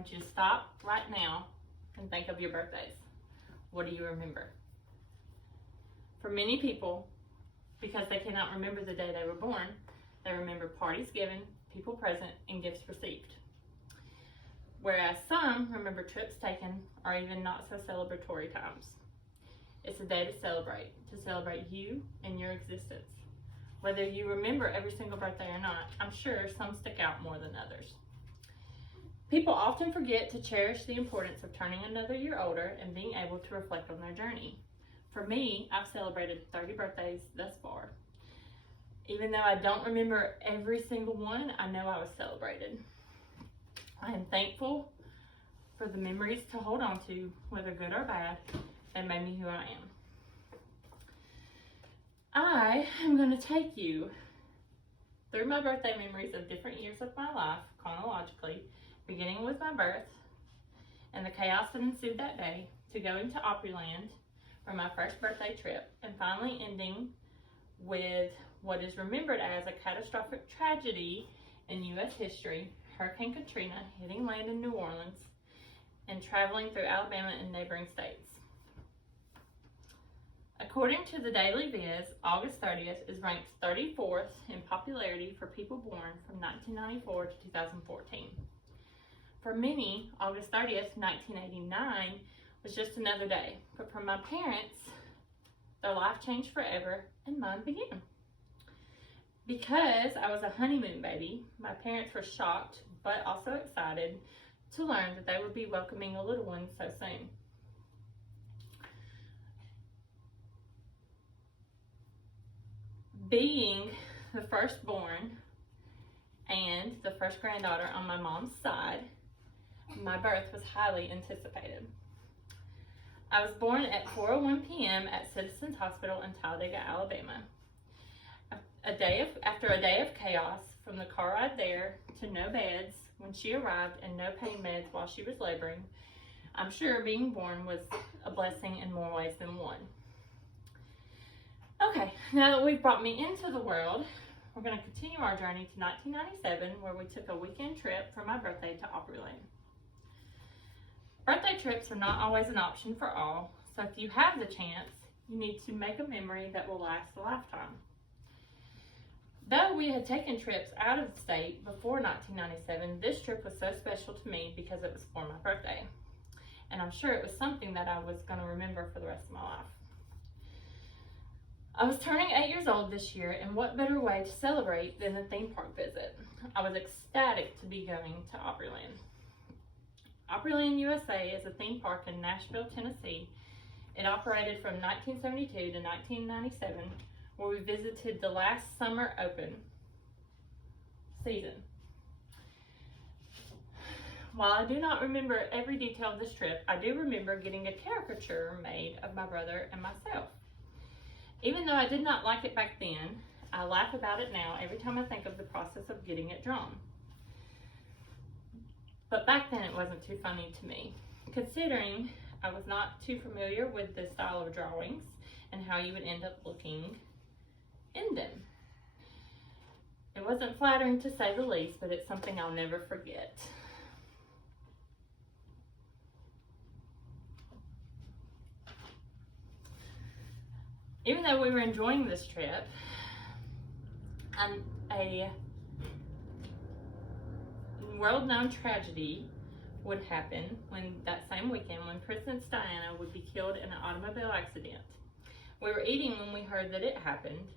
want you to stop right now and think of your birthdays. What do you remember? For many people, because they cannot remember the day they were born, they remember parties given, people present, and gifts received. Whereas some remember trips taken or even not so celebratory times. It's a day to celebrate you and your existence. Whether you remember every single birthday or not, I'm sure some stick out more than others. People often forget to cherish the importance of turning another year older and being able to reflect on their journey. For me, I've celebrated 30 birthdays thus far. Even though I don't remember every single one, I know I was celebrated. I am thankful for the memories to hold on to, whether good or bad, that made me who I am. I am going to take you through my birthday memories of different years of my life chronologically, beginning with my birth and the chaos that ensued that day, to going to Opryland for my first birthday trip, and finally ending with what is remembered as a catastrophic tragedy in U.S. history, Hurricane Katrina hitting land in New Orleans and traveling through Alabama and neighboring states. According to the Daily Viz, August 30th is ranked 34th in popularity for people born from 1994 to 2014. For many, August 30th, 1989 was just another day, but for my parents, their life changed forever and mine began. Because I was a honeymoon baby, my parents were shocked but also excited to learn that they would be welcoming a little one so soon. Being the firstborn and the first granddaughter on my mom's side, my birth was highly anticipated. I was born at 4:01 p.m. at Citizens Hospital in Talladega, Alabama. After a day of chaos, from the car ride there to no beds when she arrived and no pain meds while she was laboring, I'm sure being born was a blessing in more ways than one. Okay, now that we've brought me into the world, we're going to continue our journey to 1997, where we took a weekend trip for my birthday to Opryland. Birthday trips are not always an option for all, so if you have the chance, you need to make a memory that will last a lifetime. Though we had taken trips out of the state before 1997, this trip was so special to me because it was for my birthday. And I'm sure it was something that I was going to remember for the rest of my life. I was turning 8 years old this year, and what better way to celebrate than a theme park visit? I was ecstatic to be going to Opryland. Opryland, USA is a theme park in Nashville, Tennessee. It operated from 1972 to 1997, where we visited the last summer open season. While I do not remember every detail of this trip, I do remember getting a caricature made of my brother and myself. Even though I did not like it back then, I laugh about it now every time I think of the process of getting it drawn. But back then it wasn't too funny to me, considering I was not too familiar with the style of drawings and how you would end up looking in them. It wasn't flattering to say the least, but it's something I'll never forget. Even though we were enjoying this trip, a world-known tragedy would happen that same weekend when Princess Diana would be killed in an automobile accident. We were eating when we heard that it happened.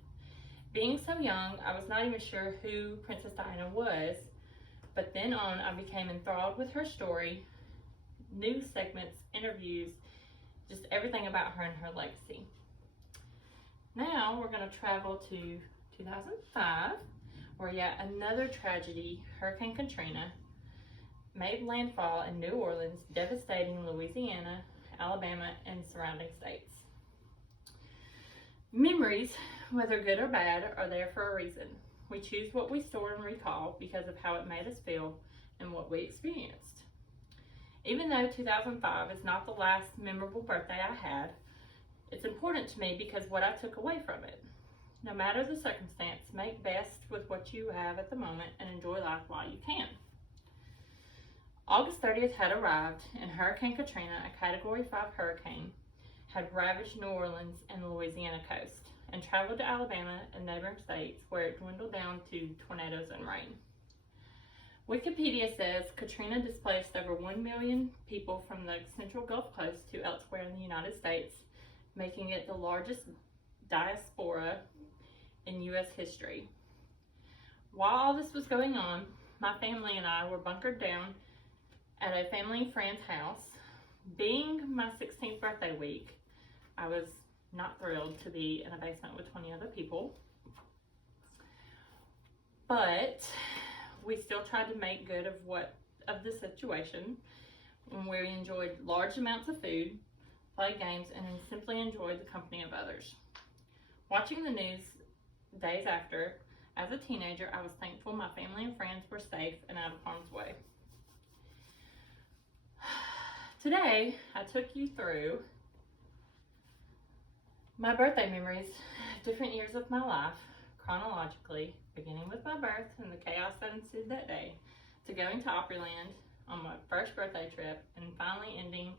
Being so young, I was not even sure who Princess Diana was, but then on I became enthralled with her story, news segments, interviews, just everything about her and her legacy. Now we're going to travel to 2005, where yet another tragedy, Hurricane Katrina, made landfall in New Orleans, devastating Louisiana, Alabama, and surrounding states. Memories, whether good or bad, are there for a reason. We choose what we store and recall because of how it made us feel and what we experienced. Even though 2005 is not the last memorable birthday I had, it's important to me because what I took away from it. No matter the circumstance, make best with what you have at the moment and enjoy life while you can. August 30th had arrived, and Hurricane Katrina, a Category 5 hurricane, had ravaged New Orleans and the Louisiana coast and traveled to Alabama and neighboring states, where it dwindled down to tornadoes and rain. Wikipedia says Katrina displaced over 1 million people from the central Gulf Coast to elsewhere in the United States, making it the largest diaspora in U.S. history. While all this was going on, my family and I were bunkered down at a family friend's house. Being my 16th birthday week, I was not thrilled to be in a basement with 20 other people, but we still tried to make good of the situation, and we enjoyed large amounts of food, played games, and simply enjoyed the company of others. Watching the news days after, as a teenager, I was thankful my family and friends were safe and out of harm's way. Today, I took you through my birthday memories, different years of my life, chronologically, beginning with my birth and the chaos that ensued that day, to going to Opryland on my first birthday trip, and finally ending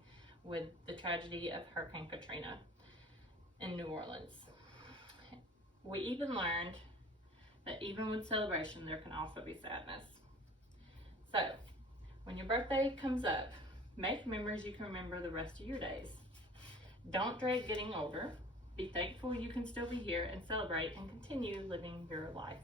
with the tragedy of Hurricane Katrina in New Orleans. We even learned that even with celebration, there can also be sadness. So, when your birthday comes up, make memories you can remember the rest of your days. Don't dread getting older. Be thankful you can still be here and celebrate and continue living your life.